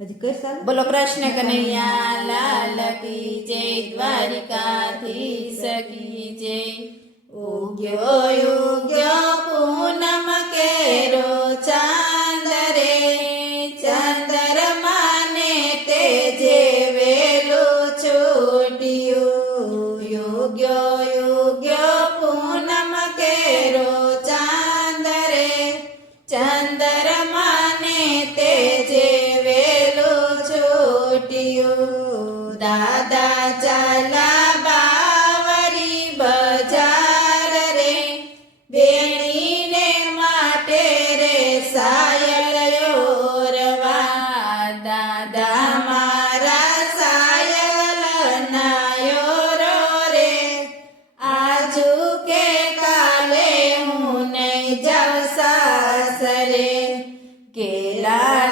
હજી કઈ બોલો કૃષ્ણ કનૈયા લાલ કી જય દ્વારિકાધીશ કી જય ઉગ્યો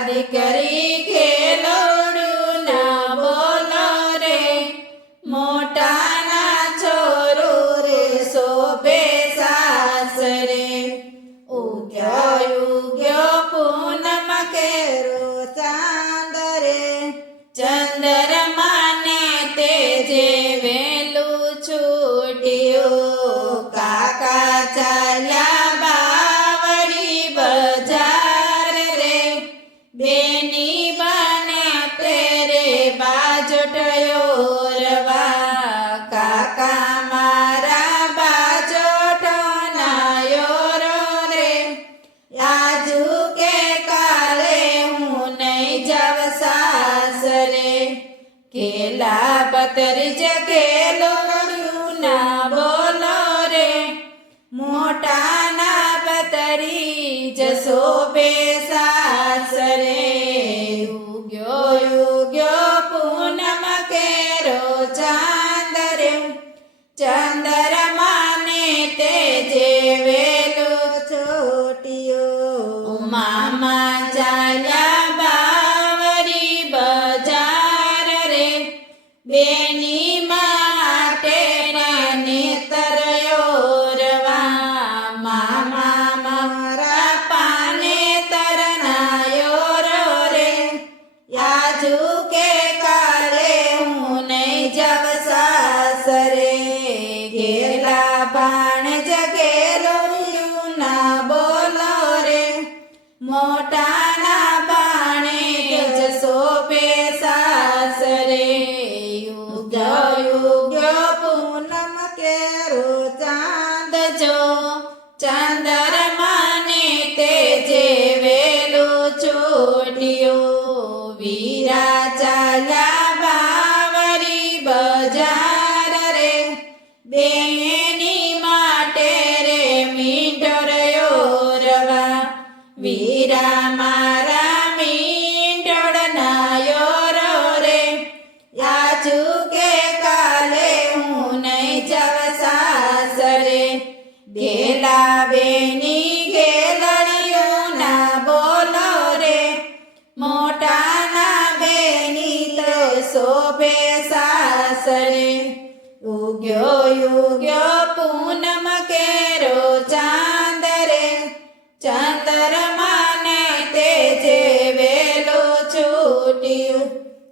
દીકરી ખેલોડું ના બોલો રે મોટાના છોરું રે શોભે સાસરે. ઉગ્યો ઉગ્યો પૂનમ કેરો ચાંદ રે ચંદ્રમાને તે જે વેલું છૂટ્યું, કાકા ચાલ્યા બેની બને તેરે બાજટયો રવા, કાકા મારા બાજોટો નાયો રે આજુ કે કાલે હું નહીં જાવ કેલા પતરી જગેલો ના બોલો રે. મોટા ના પતરી જસો બે મામા ચાલ્યા બજાર રે. બેની માટે નેતર મામા મારા પાને તરનાયો રે યાજુ કે કાલે હું નહીં જવ સાસરે. ગેલા મોટાના પાણે જસો બે સાસરે. યુગ્યો યુગ્યો પૂનમ કેરો ચાંદ જો ચંદ્રમાને તે જેવેલું છોડ્યું વીરા ચાલ્યા બાવરી બજાર રે. બેની વીરા મારા મીંઢોળ નાયો રે આજુ કે કાલે હું નહીં જવ સાસરે ગેલા બેની ગેલડિયું ના બોલો રે મોટાના બેની તો શોભે સાસરે ઉગ્યો યુગ્યો પૂનમ